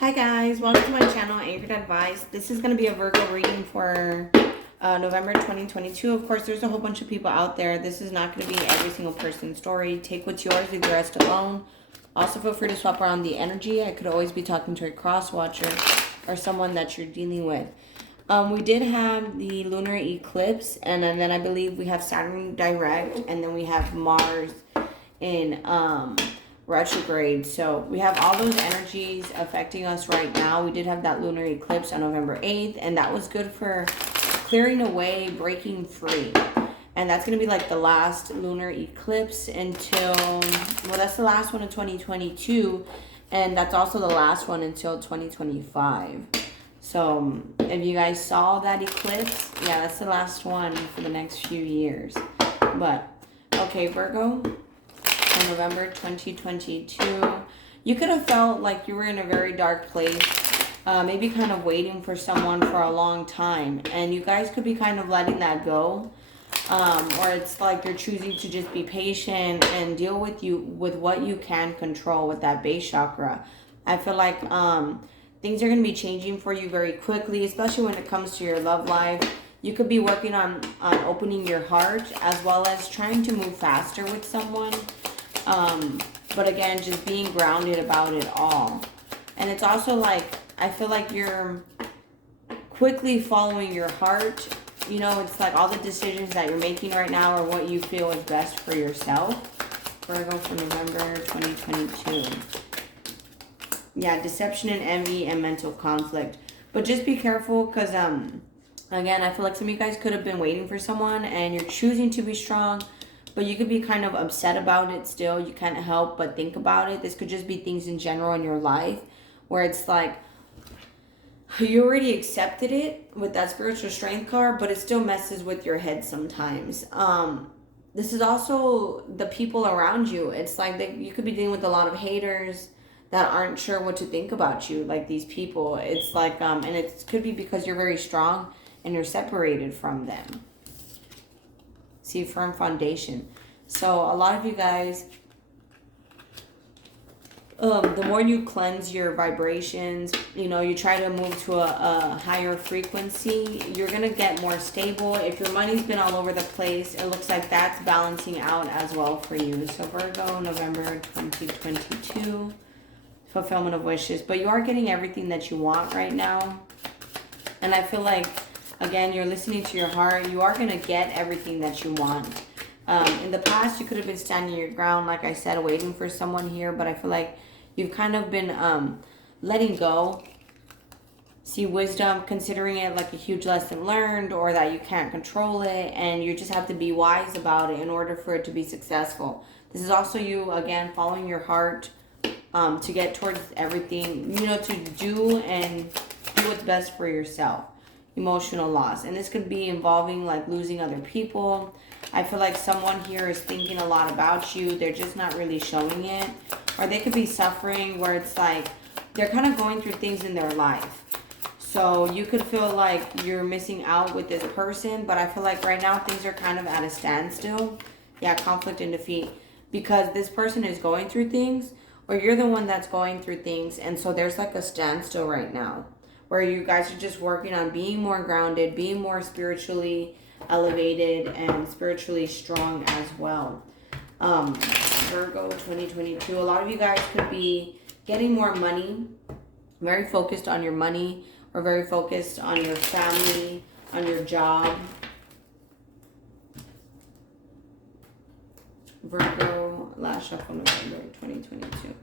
Hi guys, welcome to my channel, Anchored Advice. This is going to be a Virgo reading for November 2022. Of course, there's a whole bunch of people out there. This is not going to be every single person's story. Take what's yours, leave the rest alone. Also, feel free to swap around the energy. I could always be talking to a cross watcher or someone that you're dealing with. We did have the lunar eclipse, and then I believe we have Saturn direct, and then we have Mars in retrograde. So we have all those energies affecting us right now. We did have that lunar eclipse on November 8th, and that was good for clearing away, breaking free. And that's going to be like the last lunar eclipse until, well, that's the last one in 2022, and that's also the last one until 2025. So if you guys saw that eclipse, yeah, that's the last one for the next few years. But okay, Virgo, in November 2022, you could have felt like you were in a very dark place, maybe kind of waiting for someone for a long time, and you guys could be kind of letting that go, or it's like you're choosing to just be patient and deal with what you can control with that base chakra. I feel like things are going to be changing for you very quickly, especially when it comes to your love life. You could be working on opening your heart, as well as trying to move faster with someone. But again, just being grounded about it all. And it's also like, I feel like you're quickly following your heart. You know, it's like all the decisions that you're making right now are what you feel is best for yourself. Virgo for November 2022. Yeah, deception and envy and mental conflict. But just be careful because, again, I feel like some of you guys could have been waiting for someone and you're choosing to be strong. But you could be kind of upset about it still. You can't help but think about it. This could just be things in general in your life where it's like you already accepted it with that spiritual strength card, but it still messes with your head sometimes. This is also the people around you. It's like you could be dealing with a lot of haters that aren't sure what to think about you, like these people. It's like, and it could be because you're very strong and you're separated from them. See, firm foundation. So a lot of you guys, the more you cleanse your vibrations, you know, you try to move to a higher frequency, you're going to get more stable. If your money's been all over the place, it looks like that's balancing out as well for you. So Virgo, November 2022, fulfillment of wishes. But you are getting everything that you want right now. And I feel like, again, you're listening to your heart. You are going to get everything that you want. In the past, you could have been standing your ground, like I said, waiting for someone here. But I feel like you've kind of been letting go. See, wisdom, considering it like a huge lesson learned, or that you can't control it. And you just have to be wise about it in order for it to be successful. This is also you, again, following your heart to get towards everything, you know, to do what's best for yourself. Emotional loss, and this could be involving like losing other people. I feel like someone here is thinking a lot about you, they're just not really showing it, or they could be suffering where it's like they're kind of going through things in their life. So you could feel like you're missing out with this person, but I feel like right now things are kind of at a standstill. Yeah, conflict and defeat, because this person is going through things, or you're the one that's going through things, and so there's like a standstill right now, where you guys are just working on being more grounded, being more spiritually elevated, and spiritually strong as well. Virgo 2022, a lot of you guys could be getting more money, very focused on your money, or very focused on your family, on your job. Virgo, last shuffle, November 2022.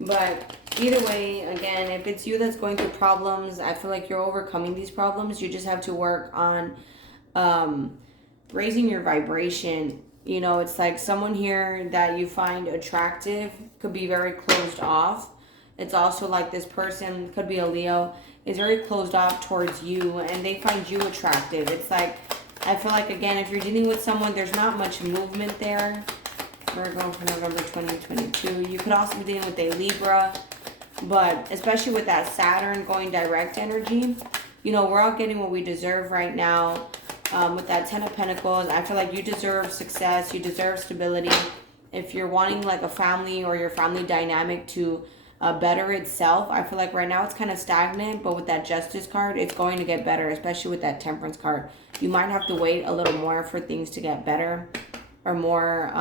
But either way, again, if it's you that's going through problems, I feel like you're overcoming these problems. You just have to work on raising your vibration. You know, it's like someone here that you find attractive could be very closed off. It's also like this person, could be a Leo, is very closed off towards you, and they find you attractive. It's like, I feel like, again, if you're dealing with someone, there's not much movement there. Virgo for November 2022. You could also be dealing with a Libra, but especially with that Saturn going direct energy, you know, we're all getting what we deserve right now. With that Ten of Pentacles, I feel like you deserve success, you deserve stability. If you're wanting like a family or your family dynamic to better itself. I feel like right now it's kind of stagnant, but with that Justice card, it's going to get better, especially with that Temperance card. You might have to wait a little more for things to get better or more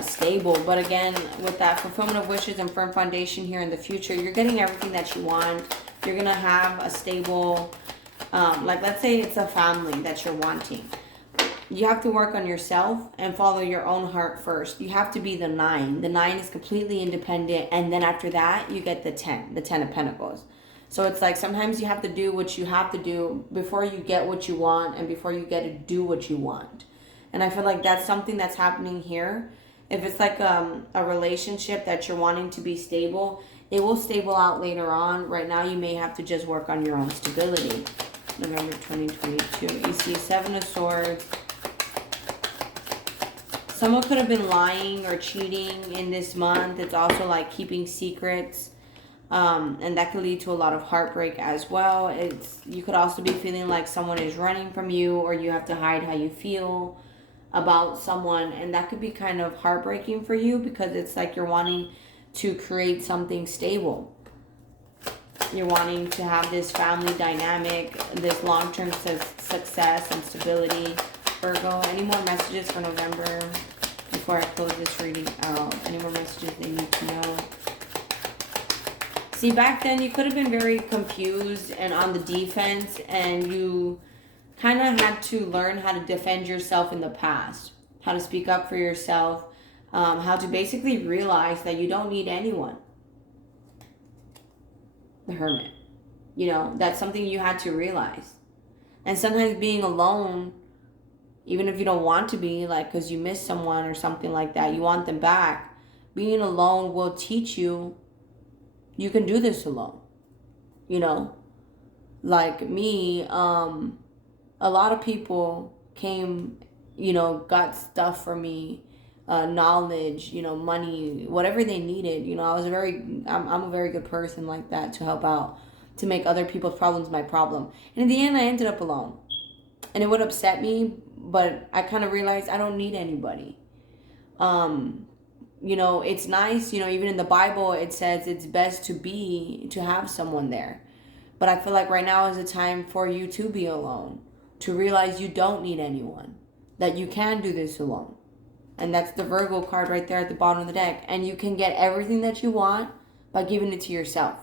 stable. But again, with that fulfillment of wishes and firm foundation here in the future, you're getting everything that you want. You're going to have a stable, like let's say it's a family that you're wanting. You have to work on yourself and follow your own heart first. You have to be the 9. The 9 is completely independent. And then after that, you get the 10 of Pentacles. So it's like sometimes you have to do what you have to do before you get what you want and before you get to do what you want. And I feel like that's something that's happening here. If it's like a relationship that you're wanting to be stable, it will stable out later on. Right now, you may have to just work on your own stability. November 2022. You see 7 of Swords. Someone could have been lying or cheating in this month. It's also like keeping secrets. And that could lead to a lot of heartbreak as well. You could also be feeling like someone is running from you, or you have to hide how you feel about someone. And that could be kind of heartbreaking for you because it's like you're wanting to create something stable. You're wanting to have this family dynamic, this long-term success and stability. Virgo, any more messages for November before I close this reading out? Any more messages they need to know? See, back then you could have been very confused and on the defense, and you kind of had to learn how to defend yourself in the past, how to speak up for yourself, how to basically realize that you don't need anyone. The Hermit. You know, that's something you had to realize. And sometimes being alone, even if you don't want to be, like because you miss someone or something like that, you want them back, being alone will teach you you can do this alone. You know, like me, a lot of people came, you know, got stuff for me, knowledge, you know, money, whatever they needed. You know, I'm a very good person like that, to help out, to make other people's problems my problem. And in the end, I ended up alone. And it would upset me, but I kind of realized I don't need anybody. You know, it's nice, you know, even in the Bible, it says it's best to have someone there. But I feel like right now is a time for you to be alone, to realize you don't need anyone, that you can do this alone. And that's the Virgo card right there at the bottom of the deck. And you can get everything that you want by giving it to yourself.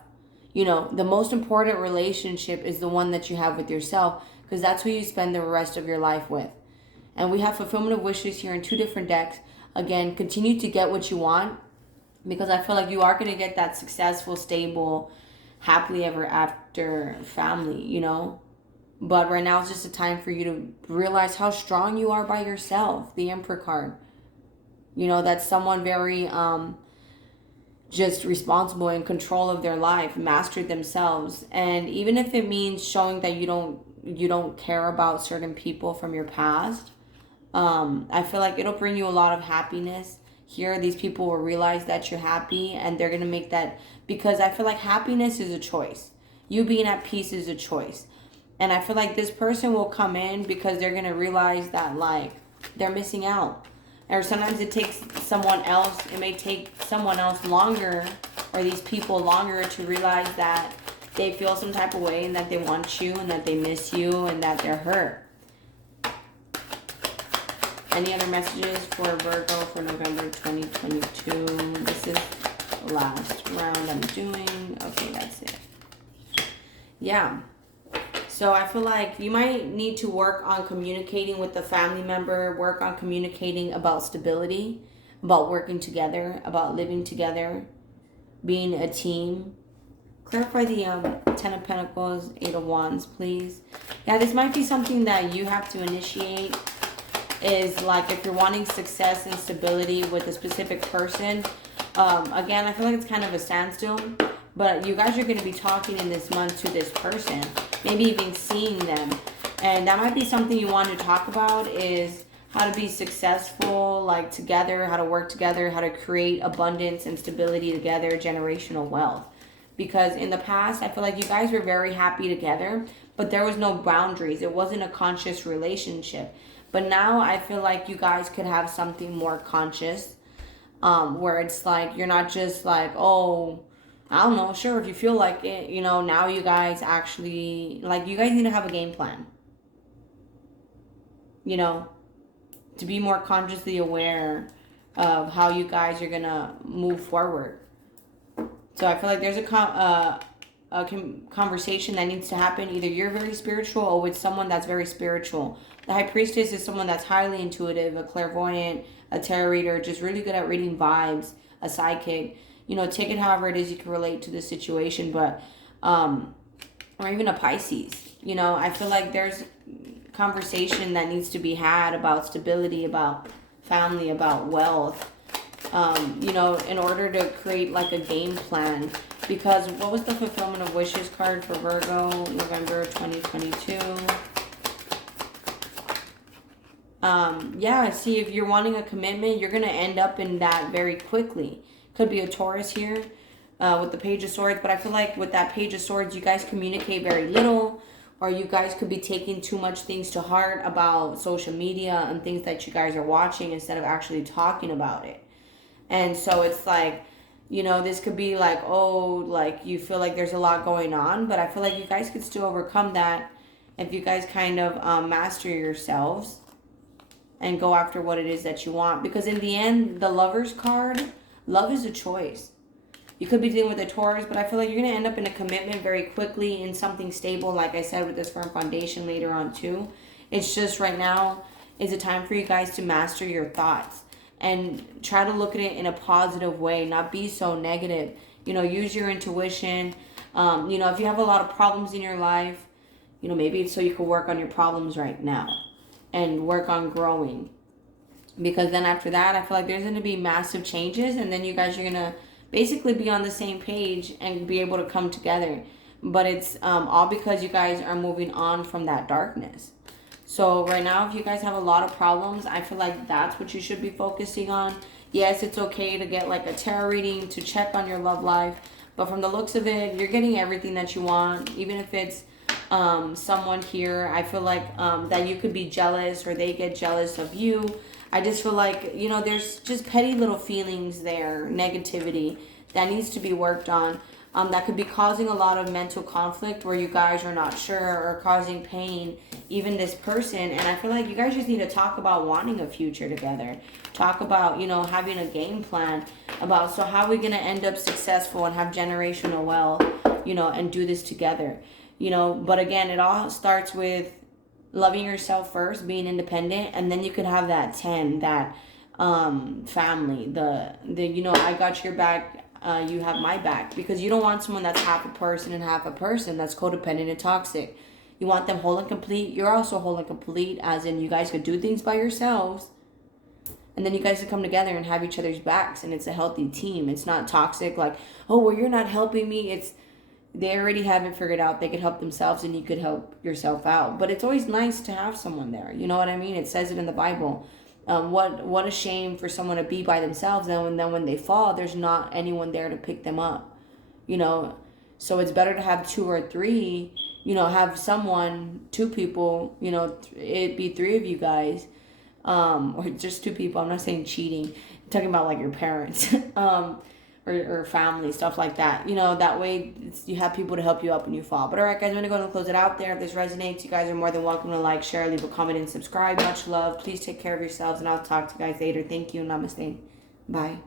You know, the most important relationship is the one that you have with yourself, because that's who you spend the rest of your life with. And we have fulfillment of wishes here in 2 different decks. Again, continue to get what you want, because I feel like you are going to get that successful, stable, happily ever after family, you know. But right now it's just a time for you to realize how strong you are by yourself. The Emperor card. You know, that's someone very just responsible, in control of their life, mastered themselves. And even if it means showing that you don't care about certain people from your past, I feel like it'll bring you a lot of happiness. Here, these people will realize that you're happy, and they're going to make that, because I feel like happiness is a choice. You being at peace is a choice. And I feel like this person will come in because they're going to realize that, like, they're missing out. Or sometimes it may take someone else longer, or these people longer, to realize that they feel some type of way and that they want you and that they miss you and that they're hurt. Any other messages for Virgo for November 2022? This is the last round I'm doing. Okay, that's it. Yeah. So I feel like you might need to work on communicating with the family member, work on communicating about stability, about working together, about living together, being a team. Clarify the 10 of Pentacles, 8 of Wands, please. Yeah, this might be something that you have to initiate. Is like if you're wanting success and stability with a specific person. Again, I feel like it's kind of a standstill. But you guys are going to be talking in this month to this person. Maybe even seeing them. And that might be something you want to talk about, is how to be successful, like together, how to work together, how to create abundance and stability together, generational wealth. Because in the past, I feel like you guys were very happy together, but there was no boundaries. It wasn't a conscious relationship. But now I feel like you guys could have something more conscious. where it's like, you're not just like, oh, I don't know, sure, if you feel like it, you know, now you guys actually, like, you guys need to have a game plan, you know, to be more consciously aware of how you guys are gonna move forward. So I feel like there's a conversation that needs to happen. Either you're very spiritual or with someone that's very spiritual. The high priestess is someone that's highly intuitive, a clairvoyant, a tarot reader, just really good at reading vibes, a psychic. You know, take it however it is you can relate to the situation, but or even a Pisces. You know, I feel like there's conversation that needs to be had about stability, about family, about wealth. You know, in order to create like a game plan. Because what was the fulfillment of wishes card for Virgo, November 2022? Yeah, see, if you're wanting a commitment, you're going to end up in that very quickly. Could be a Taurus here with the Page of Swords. But I feel like with that Page of Swords, you guys communicate very little. Or you guys could be taking too much things to heart about social media and things that you guys are watching instead of actually talking about it. And so it's like, you know, this could be like, oh, like you feel like there's a lot going on, but I feel like you guys could still overcome that if you guys kind of master yourselves and go after what it is that you want. Because in the end, the Lover's card, love is a choice. You could be dealing with a Taurus, but I feel like you're going to end up in a commitment very quickly in something stable, like I said, with this firm foundation later on too. It's just right now is a time for you guys to master your thoughts. And try to look at it in a positive way, not be so negative. You know, use your intuition. You know, if you have a lot of problems in your life, you know, maybe it's so you can work on your problems right now and work on growing. Because then after that, I feel like there's going to be massive changes. And then you guys are going to basically be on the same page and be able to come together. But it's all because you guys are moving on from that darkness. So right now, if you guys have a lot of problems, I feel like that's what you should be focusing on. Yes, it's okay to get like a tarot reading to check on your love life. But from the looks of it, you're getting everything that you want. Even if it's someone here, I feel like that you could be jealous or they get jealous of you. I just feel like, you know, there's just petty little feelings there, negativity that needs to be worked on. That could be causing a lot of mental conflict where you guys are not sure or causing pain, even this person. And I feel like you guys just need to talk about wanting a future together. Talk about, you know, having a game plan about, so how are we going to end up successful and have generational wealth, you know, and do this together, you know. But again, it all starts with loving yourself first, being independent, and then you could have that 10, that family, the you know, I got your back, you have my back. Because you don't want someone that's half a person and half a person, that's codependent and toxic. You want them whole and complete. You're also whole and complete, as in you guys could do things by yourselves, and then you guys could come together and have each other's backs, and it's a healthy team. It's not toxic, like, oh, well, you're not helping me. It's, they already have it figured out. They could help themselves and you could help yourself out. But it's always nice to have someone there. You know what I mean? It says it in the Bible. What a shame for someone to be by themselves, and then when they fall, there's not anyone there to pick them up, you know. So it's better to have 2 or 3, you know, have someone, 2 people, you know, it'd be 3 of you guys, or just 2 people. I'm not saying cheating, I'm talking about like your parents, or family, stuff like that, you know. That way you have people to help you up when you fall. But all right, guys, I'm going to go and close it out there. If this resonates, you guys are more than welcome to like, share, leave a comment, and subscribe. Much love. Please take care of yourselves, and I'll talk to you guys later. Thank you. Namaste. Bye.